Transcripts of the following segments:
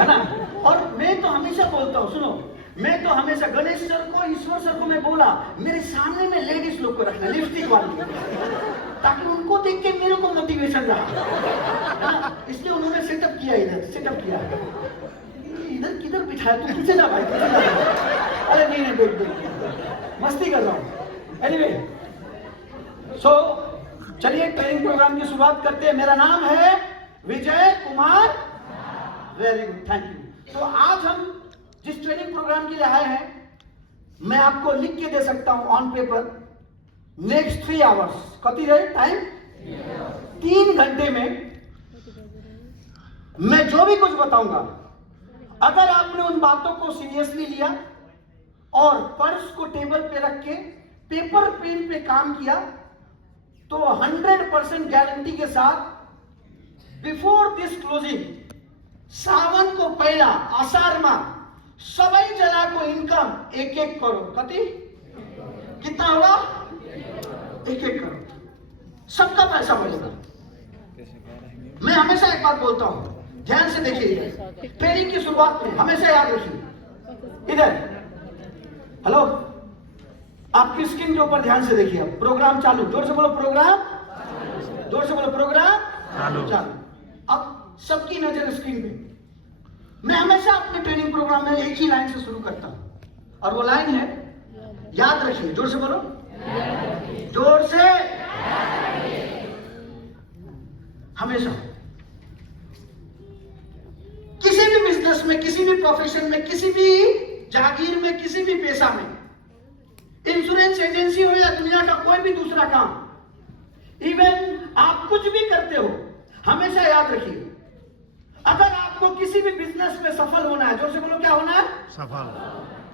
है ना। और मैं तो हमेशा बोलता हूँ, सुनो, मैं तो हमेशा गणेश सर को, ईश्वर सर को मैं बोला मेरे सामने में लेडीज लोग को रखना, लिपस्टिक वाली, ताकि उनको देख के मेरे को मोटिवेशन रहा। इसलिए उन्होंने सेटअप किया, इधर सेटअप किया। इधर किधर बिठाया तू, पीछे जा भाई, पीछे जा। अरे नहीं नहीं, बैठ, मस्ती कर रहा हूँ। एनीवे, सो चलिए ट्रेनिंग प्रोग्राम की शुरुआत करते हैं। मेरा नाम है Vijay Kumar. Very good, thank you. तो आज हम जिस ट्रेनिंग प्रोग्राम के लिए आए हैं, मैं आपको लिख के दे सकता हूं ऑन पेपर, नेक्स्ट 3 आवर्स, कति रहे टाइम, 3 घंटे में मैं जो भी कुछ बताऊंगा, अगर आपने उन बातों को सीरियसली लिया और पर्स को टेबल पे रख के पेपर पेन पे काम किया, तो 100% गारंटी के साथ बिफोर दिस क्लोजिंग, सावन को पहला आषाढ़ माह सभी जना को इनकम 1-1 करोड़, कति कितना होगा, 1-1 करोड़ सबका पैसा मिलेगा। मैं हमेशा एक बात बोलता हूं, ध्यान से देखिए, ट्रेनिंग की शुरुआत में हमेशा याद रखिए, इधर हेलो, आपकी स्क्रीन के ऊपर ध्यान से देखिए। अब प्रोग्राम चालू, जोर से बोलो प्रोग्राम, जोर से बोलो प्रोग्राम चालू। अब सबकी नजर स्क्रीन पे। मैं हमेशा अपने ट्रेनिंग प्रोग्राम में एक ही लाइन से शुरू करता हूं, और वो लाइन है, याद रखिए, जोर से बोलो, जोर से, हमेशा किसी भी बिजनेस में, किसी भी प्रोफेशन में, किसी भी जागीर में, किसी भी पेशा में, इंश्योरेंस एजेंसी हो या दुनिया का कोई भी दूसरा काम, इवन आप कुछ भी करते हो, हमेशा याद रखिए, अगर आपको किसी भी बिजनेस में सफल होना है, जोर से बोलो, क्या होना है, सफल,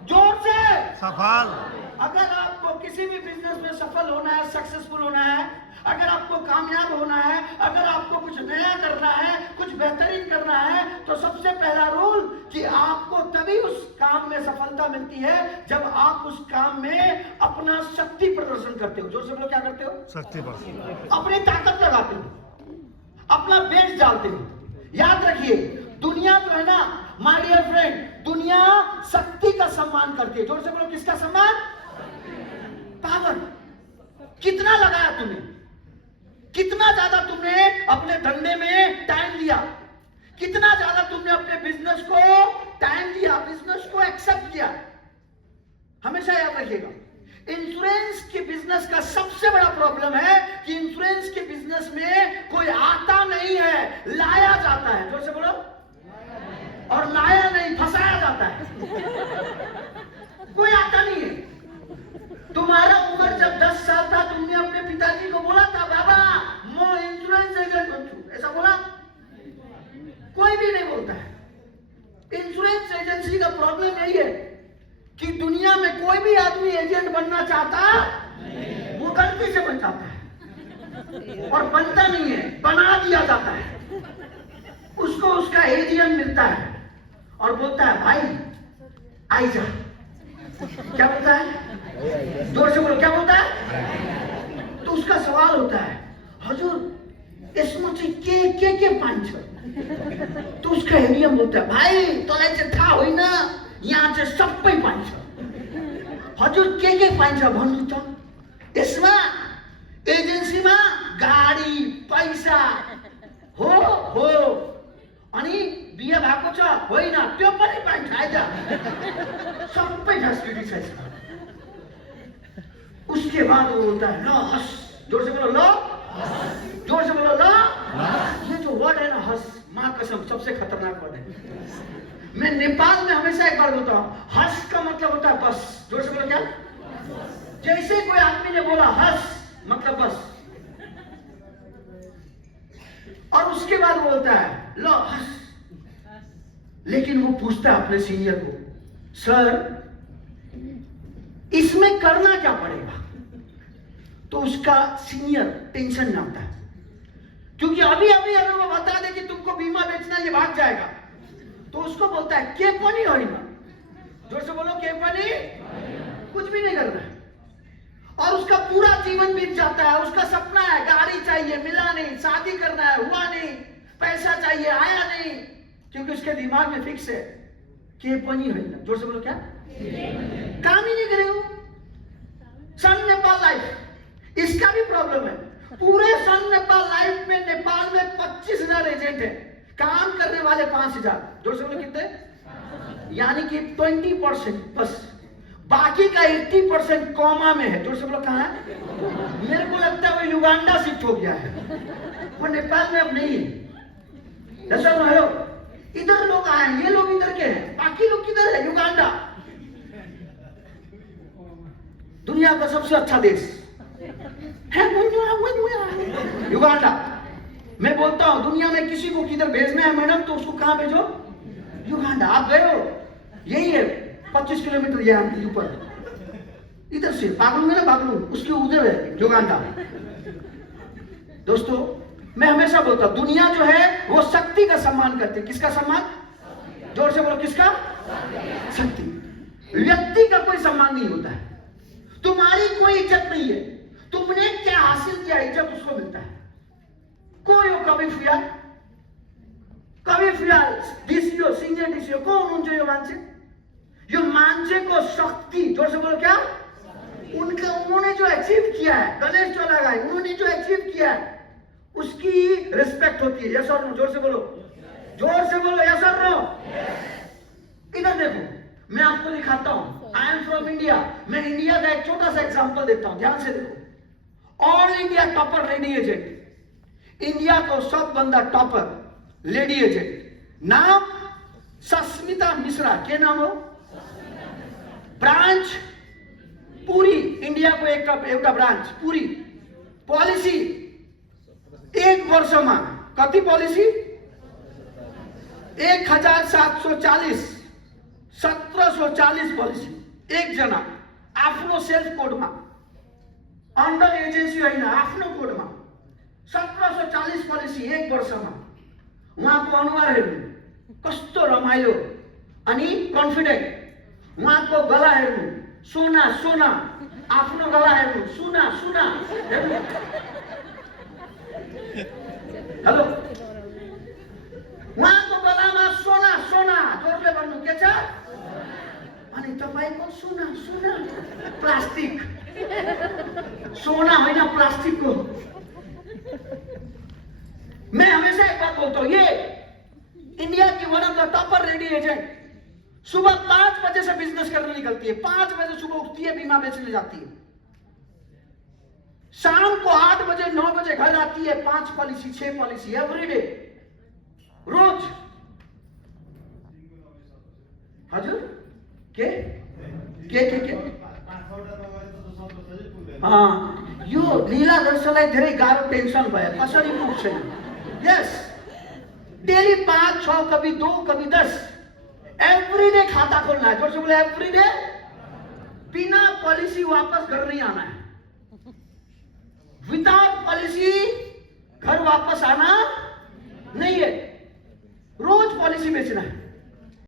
जोर से सफल। अगर आपको किसी भी बिजनेस में सफल होना है, सक्सेसफुल होना है, अगर आपको कामयाब होना है, अगर आपको कुछ नया करना है, कुछ बेहतरीन करना है, तो सबसे पहला रूल कि आपको तभी उस काम में सफलता मिलती है जब आप उस काम में अपना शक्ति प्रदर्शन करते हो। जोर से बोलो, क्या करते हो, शक्ति प्रदर्शन, अपनी ताकत लगाते हो, अपना बेस्ट डालते हो। याद रखिए, दुनिया जो है ना, माय डियर फ्रेंड, दुनिया शक्ति का सम्मान करती है। जोर से बोलो, किसका सम्मान, पावर। कितना लगाया तुमने, कितना ज्यादा तुमने अपने धंधे में टाइम दिया, कितना ज्यादा तुमने अपने बिजनेस को टाइम दिया, बिजनेस को एक्सेप्ट किया। हमेशा याद रखिएगा, इंश्योरेंस के बिजनेस का सबसे बड़ा प्रॉब्लम है कि इंश्योरेंस के बिजनेस में कोई आता नहीं है, लाया जाता है। जोर से बोलो, और लाया नहीं, फंसाया जाता है। कोई आता नहीं है। तुम्हारा उम्र जब 10 साल था, तुमने अपने पिताजी को बोला था, बाबा मैं इंश्योरेंस एजेंट हूं, ऐसा बोला? कोई भी नहीं बोलता है। इंश्योरेंस एजेंसी का प्रॉब्लम यही है कि दुनिया में कोई भी आदमी एजेंट बनना चाहता, वो गलती से बन जाता है, और बनता नहीं है, बना दिया जाता है। उसको उसका एजेंट मिलता है और बोलता है, भाई आई जा। क्या बोलता है, जोर से बोलो, क्या बोलता है? तो उसका सवाल होता है, हजूर इसमें के पांच। तो उसका एडियम बोलता है, भाई तो ऐसे था हो ना, यहाँ से सब पे पांच। हजूर के पांच भन्नु त, यसमा एजेन्सीमा गाडी पैसा हो अनि बिहे भएको छ होइन, त्यो पनि पाइन्छ, आइज, सबै फेसिलिटी छ। उसके बाद वो बोलता है, लो हस, जोर से बोलो, लो, जोर से बोलो, लो। ये जो वर्ड है ना, हस, माँ कसम सबसे खतरनाक वर्ड है। मैं नेपाल में हमेशा एक बार बोलता हूँ, हस का मतलब होता है बस। जोर से बोलो, क्या? जैसे कोई आदमी ने बोला हस मतलब बस, और उसके बाद बोलता है, लो हस। लेकिन वो पूछता है अपने सीनियर को, सर इसमें करना क्या पड़ेगा? तो उसका सीनियर टेंशन में आता है, क्योंकि अभी अभी अगर वो बता दे कि तुमको बीमा बेचना, ये भाग जाएगा। तो उसको बोलता है, के पनी हो ना, जोर से बोलो, के पनी, कुछ भी नहीं करना है। और उसका पूरा जीवन बीत जाता है। उसका सपना है, गाड़ी चाहिए, मिला नहीं, शादी करना है, हुआ नहीं, पैसा चाहिए, आया नहीं, क्योंकि उसके दिमाग में फिक्स है कि ये बनी है ना। जोर से बोलो, क्या काम ही नहीं करे हो। सन नेपाल लाइफ, इसका भी प्रॉब्लम है। पूरे सन नेपाल लाइफ में नेपाल में 25,000 एजेंट है, काम करने वाले 5,000। जोर से बोलो, कितने? यानी कि 20% बस, बाकी का 80% कॉमा में है। जोर से बोलो, कहाँ है? मेरे को लगता है वो युगांडा शिफ्ट हो गया है, वो नेपाल में अब नहीं है। ऐसा ना हो, इधर लोग आए, ये लोग इधर के हैं, बाकी लोग किधर है? युगांडा, दुनिया का सबसे अच्छा देश है युगांडा। मैं बोलता हूं दुनिया में किसी को किधर भेजना है मैडम, तो उसको कहां भेजो? युगांडा। आप गए हो? यही है 25 किलोमीटर यहाँ ऊपर, इधर से बागलू है ना, बागलू उसके उधर है युगांडा। दोस्तों, मैं हमेशा बोलता हूं दुनिया जो है वो शक्ति का सम्मान करती है। किसका सम्मान? जोर से बोलो, किसका? शक्ति। व्यक्ति का कोई सम्मान नहीं होता है। तुम्हारी कोई इज्जत नहीं है, तुमने क्या हासिल किया, इज्जत उसको मिलता है। कोई हो कभी फियाल, कभी फियाल डीसीओ, सिनियर डीसीओ कौन हुनुहुन्छ यो मान्छे? यो मान्छेको शक्ति, जोर से बोलो, क्या? उन्होंने जो अचीव किया है, गणेश चोलागाई, उन्होंने जो अचीव किया है उसकी रिस्पेक्ट होती है। यस और नो? जोर से बोलो, जोर से बोलो, यस और नो? इधर देखो, मैं आपको दिखाता हूं। I am from India. मैं इंडिया का एक छोटा सा एग्जांपल देता हूं, ध्यान से देखो। All India topper lady agent, India को सबभन्दा टॉपर लेडी एजेंट नाम सस्मिता मिश्रा। के नाम हो? ब्रांच पुरी, इंडिया को एउटा ब्रांच पुरी। पॉलिसी 1 वर्षमा कति पॉलिसी? 1740, 1740 पॉलिसी। एक जना आफ्नो सेल्फ कोडमा, अंडर एजेंसी होइन, आफ्नो कोडमा 1740 पॉलिसी 1 वर्षमा। उहाँको अनुहार हेर्नु कस्तो रमाइलो अनि कन्फिडेन्ट। उहाँको गला हेर्नु सोना सोना, आफ्नो गला हेर्नु सुना सुना हेर्नु। हेलो, उहाँको गलामा सोना सोना, जोरले भन्नु, के छ? अनि तपाईको सुना सुना, प्लास्टिक, सोना होइन प्लास्टिक को। मैं हमेशा एक बात बोलता हूं, ये इंडिया की one of the topper lady agent सुबह 5 बजे से बिजनेस करने निकलती है। 5 बजे सुबह उठती है, बीमा बेचने जाती है, शाम को 8 बजे 9 बजे घर आती है। 5 पॉलिसी 6 पॉलिसी एवरीडे, रोज। हजुर के यो लीला दर्शनलाई धेरै गाह्रो टेंशन भयो, कसरी पुग्छ? यस, डेली 5 6 कभी 2 कभी 10 एवरीडे खाता खोलना है। जोर से बोले, एवरीडे। बिना पॉलिसी वापस घर नहीं आना है, विदाउट पॉलिसी घर वापस आना